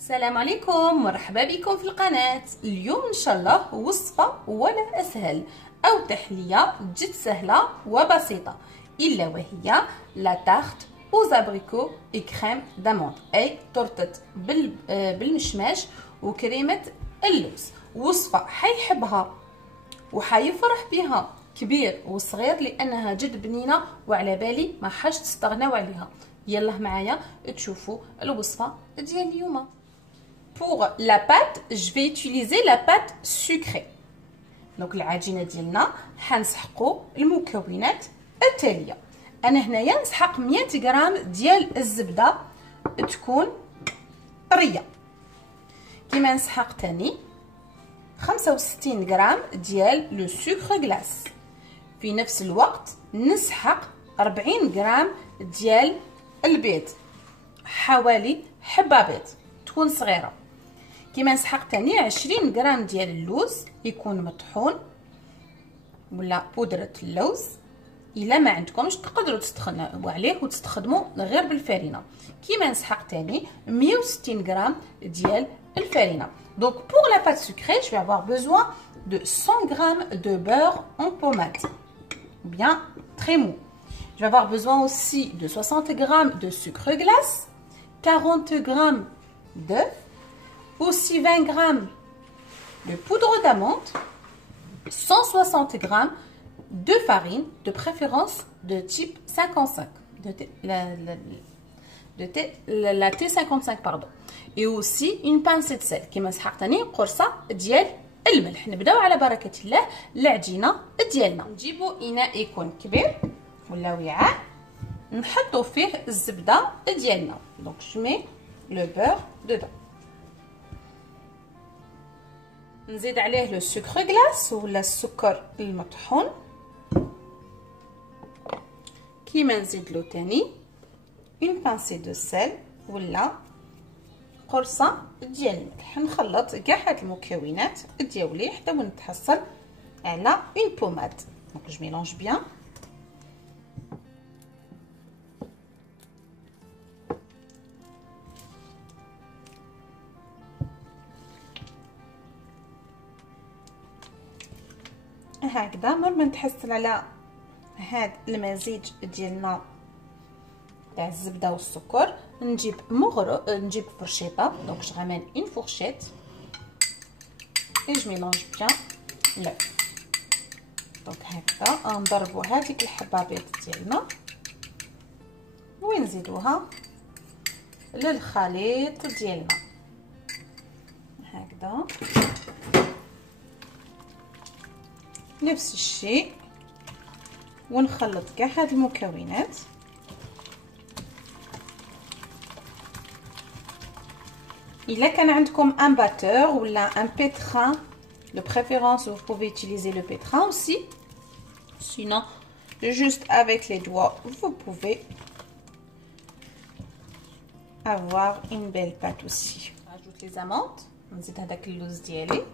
السلام عليكم، مرحبا بكم في القناة. اليوم ان شاء الله وصفة ولا اسهل او تحلية جد سهلة وبسيطة الا وهي لا تارت او زابريكو اي كريم داموند، اي تورتة بالمشماش وكريمة اللوز. وصفة حيحبها وحيفرح بها كبير وصغير لانها جد بنينة وعلى بالي ما حاش تستغناو عليها. يلا معايا تشوفوا الوصفة ديال اليوم. Pour la pâte, je vais utiliser la pâte sucrée. Donc العجينة ديالنا حنسحقوا المكونات التالية. انا هنايا نسحق 100 غرام ديال الزبدة تكون طرية. كيما نسحق تاني 65 غرام ديال لو سكر غلاس. في نفس الوقت نسحق 40 غرام ديال البيض، حوالي حبة بيض تكون صغيرة. كيما نسحق تاني 20 غرام ديال اللوز يكون مطحون ولا بودرة اللوز. الا ما عندكمش تقدروا تستغنوا عليه وتستخدموا غير بالفارينة. كيما نسحق تاني 160 غرام ديال الفارينة. Donc pour la pâte sucrée, je vais avoir besoin de 100 grammes de beurre en pommade, bien très mou. Je vais avoir besoin aussi de 60 grammes de sucre glace, 40 grammes d'œufs, aussi 20 grammes de poudre d'amande, 160 grammes de farine, de préférence de type 55, la T55 pardon, et aussi une pincée de sel. كما سحقت تاني قرصه ديال الملح. نبداو على بركه الله العجينه ديالنا. نجيبوا اناء يكون كبير ولا وعاء نحطوا فيه الزبده ديالنا. دونك جو مي لو بور دودون. نزيد عليه لو سكر غلاس ولا السكر المطحون. كيما نزيد له تاني اون بانسي دو سيل ولا قرصه ديال الملح. نخلط كاع هاد المكونات ديالي حتى ونتحصل على اون بوماد. دونك جو ميلونج بيان. هكذا مرة نتحصل على هاد المزيج ديالنا تاع الزبده والسكر. نجيب نجيب فرشيطه. دونك جو رامين اون فورشيت اي جو ميلونج بيان لو. دونك هكذا نضربوا هذيك الحبه بيض ديالنا ونزيدوها للخليط ديالنا هكذا. نفس الشيء ونخلط كاع هاد المكونات. الا كان عندكم ان باتور ولا ان pétrin de préférence vous pouvez utiliser le pétrin aussi, sinon juste avec les doigts vous pouvez avoir une belle pâte aussi. Rajoute les amandes. نزيد هذاك اللوز ديالي.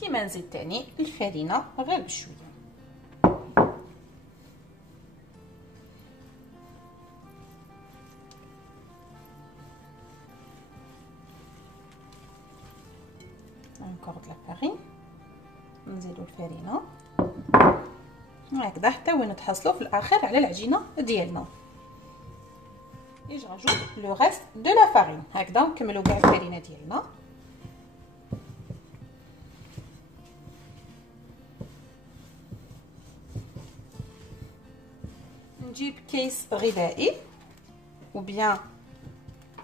كيما نزيد تاني الفرينه غير بشويه. encore de la farine. نزيدو الفرينه هكذا حتى وين نتحصلوا في الاخر على العجينه ديالنا. اي جو راجوت لو ريست دو لا فارين. هكذا نكملوا كاع الفرينه ديالنا. نجيب كيس غذائي ou bien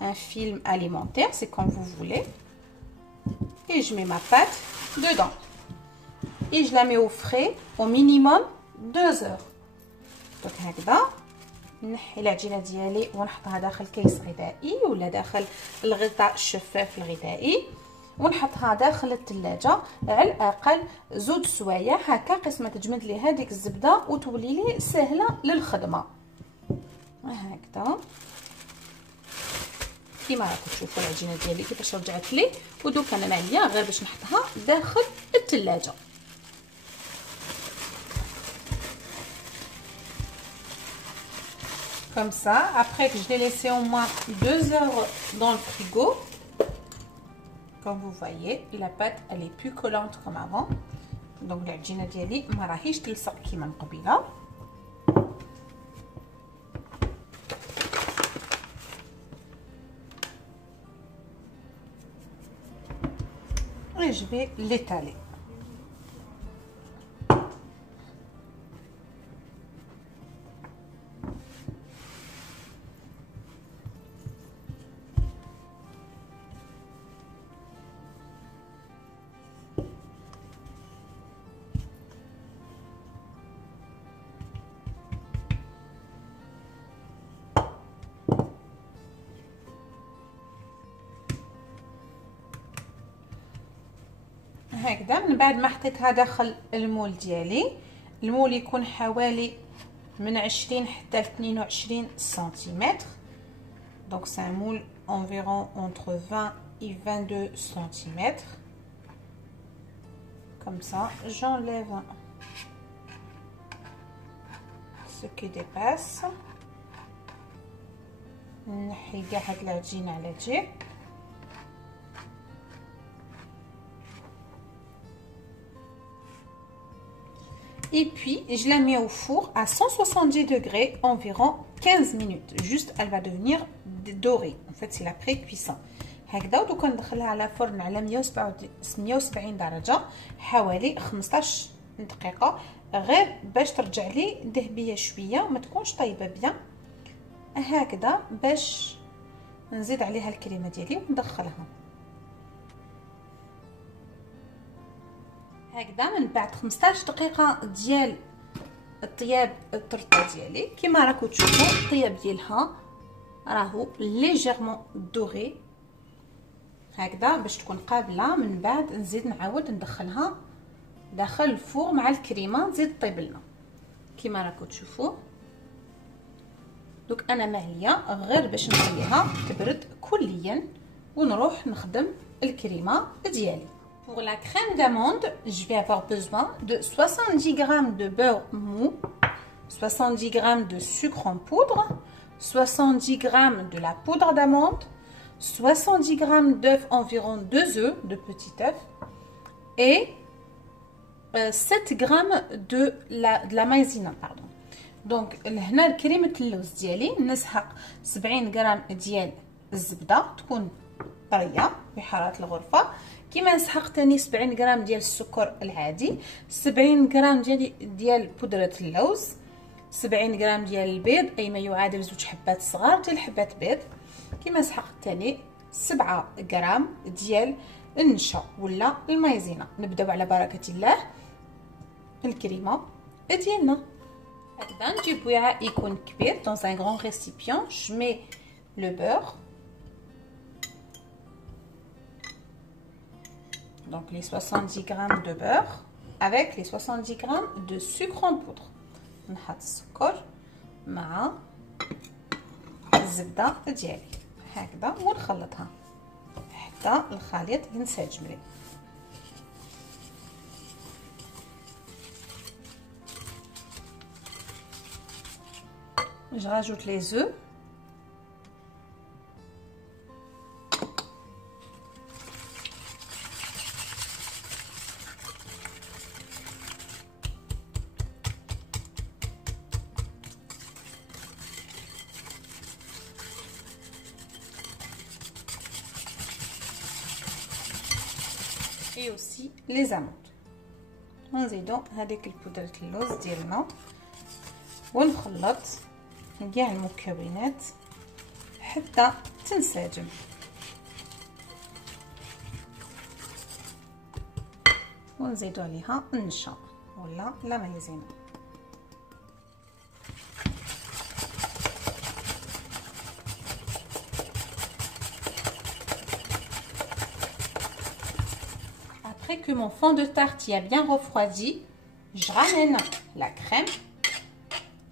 un film alimentaire, c'est comme vous voulez, et je mets ma pâte dedans et je la mets au frais au minimum 2 heures. donc هكذا نحي العجينه ديالي ونحطها داخل كيس غذائي ولا داخل الغطاء الشفاف الغذائي ونحطها داخل الثلاجه على الاقل 2 سوايع. هكا قسمه تجمد لي هذيك الزبده وتولي لي سهله للخدمه. هكذا كيما راكم تشوفوا العجينه ديالي كيفاش رجعت لي. ودوك انا معايا غير باش نحطها داخل الثلاجه. comme ça après que je l'ai laissé au moins 2 heures dans le frigo. Comme vous voyez, la pâte elle est plus collante comme avant. Donc العجينه ديالي ما راهيش تلصق كيما من قبيله. Et je vais l'étaler. هكذا من بعد ما حطيتها داخل المول ديالي. المول يكون حوالي من 20 حتى 22 سنتيمتر. دونك سي ان مول environ entre 20 et 22 cm. Comme ça, j'enlève ce qui dépasse. نحي كاع هاد العجينه على جهه. Et puis, je la mets au four à 170 degrés environ 15 minutes. Juste, elle va devenir dorée. En fait, c'est la pré-cuisson. هكذا ودوكا ندخلها على فرن على 170 درجة حوالي 15 دقيقة غير باش ترجع لي ذهبية شوية وما تكونش طيبة بيان. هكذا باش نزيد عليها الكريمة ديالي وندخلها. هكذا من بعد 15 دقيقة ديال الطياب الطرطة ديالي كما راكم تشوفوا الطياب ديالها راهو ليجيرمون دوري هكذا باش تكون قابلة. من بعد نزيد نعاود ندخلها داخل الفور مع الكريمة نزيد طيب لنا كما راكم تشوفوا. دوك انا ما هي غير باش نخليها تبرد كليا ونروح نخدم الكريمة ديالي. Pour la crème d'amande, je vais avoir besoin de 70 g de beurre mou, 70 g de sucre en poudre, 70 g de la poudre d'amande, 70 g d'œufs, environ 2 œufs, de petits œufs, et 7 g de la maïzena, pardon. Donc, هنا كريمة اللوز ديالي نسحق 70 g ديال الزبدة تكون طرية بحرارة الغرفة. كيما نسحق تاني 70 غرام ديال السكر العادي، 70 غرام ديال بودرة اللوز، 70 غرام ديال البيض اي ما يعادل 2 حبات صغار ديال حبات بيض. كيما نسحق تاني 7 غرام ديال النشا ولا المايزينا. نبداو على بركة الله الكريمة ديالنا. هكذا نجيب وعاء يكون كبير dans un grand récipient. Je mets le beurre. Donc les 70 g de beurre avec les 70 g de sucre en poudre. نحط السكر مع الزبدة ديالي هكذا ونخلطها حتى الخليط ينسجم لي. Je rajoute les œufs. Et aussi les amandes. ونزيدو هذيك البودرة اللوز ديالنا ونخلط كاع المكونات حتى تنسجم. ونزيدو عليها النشا ولا لا مايزينا. Après que mon fond de tarte y a bien refroidi, je ramène la crème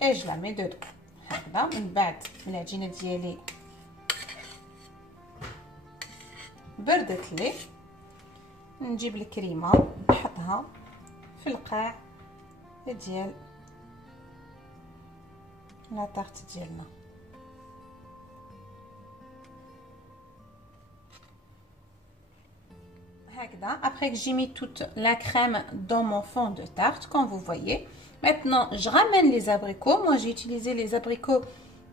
et je la mets dedans. هكذا من بعد من العجينه ديالي بردت لي نجيب الكريمه نحطها في القاع ديال لا طارت ديالنا. Après que j'ai mis toute la crème dans mon fond de tarte, comme vous voyez. Maintenant, je ramène les abricots. Moi, j'ai utilisé les abricots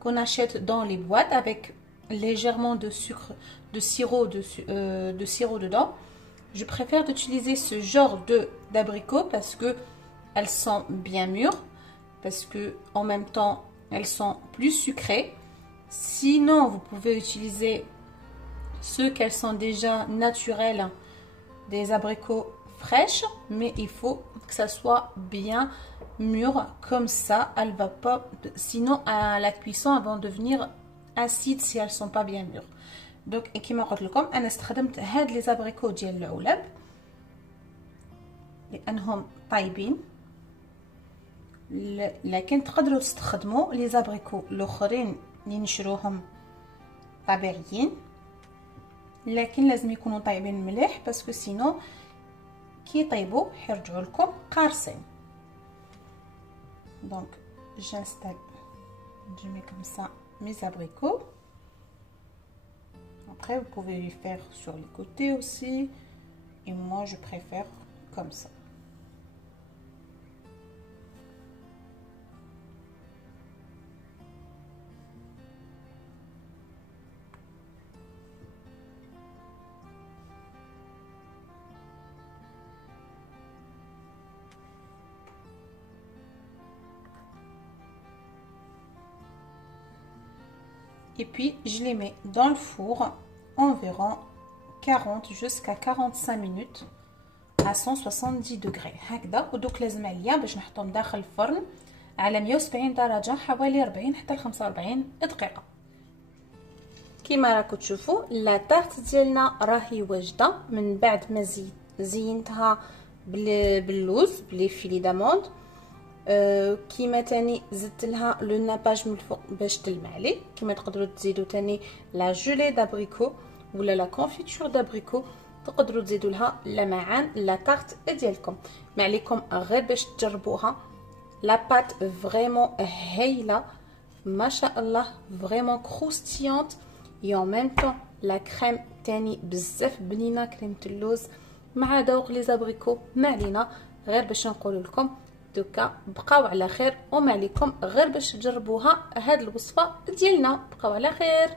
qu'on achète dans les boîtes avec légèrement de sucre, de sirop dedans. Je préfère d'utiliser ce genre d'abricots parce que elles sont bien mûres, parce que en même temps elles sont plus sucrées. Sinon, vous pouvez utiliser ceux qu'elles sont déjà naturels, des abricots fraîches, mais il faut que ça soit bien mûr, comme ça elle va pas, sinon à la cuisson elles vont devenir acides si elles sont pas bien mûres. Donc كما قلت لكم انا استخدمت هاد لي زابريكو ديال العلب لانهم طايبين، لكن تقدروا تستخدموا لي زابريكو الاخرين اللي نشروهم طبيعيين، لكن لازم يكونوا طايبين مليح باسكو سينو كي يطيبوا حيرجعوا لكم قارصين. Donc j'installe, je mets comme ça mes abricots. Après, vous pouvez les faire sur les côtés aussi. Et moi, je préfère comme ça. Et puis, je les mets dans le four environ 40 jusqu'à 45 minutes à 170 degrés. هكذا. ودوك لازم عليا باش نحطهم داخل الفرن على 170 درجة حوالي 40 حتى 45 دقيقة. كيما راكم تشوفوا لا تارت ديالنا راهي واجدة من بعد ما زينتها باللوز بلي فيلي داموند. كيما تاني زدت لها لو ناباج من الفوق باش تلمع عليه. كيما تقدروا تزيدوا تاني لا جولي دابريكو ولا لا كونفيتور دابريكو، تقدروا تزيدوا لها لمعان لا تارت ديالكم. ما عليكم غير باش تجربوها. لا بات فريمون هايله ما شاء الله، فريمون كروستيونت اي ان ميم طون لا كريم تاني بزاف بنينه، كريمه اللوز مع ذوق لي زابريكو. ما علينا غير باش نقول لكم دوكا بقاو على خير، وما عليكم غير باش تجربوها هاد الوصفه ديالنا. بقاو على خير.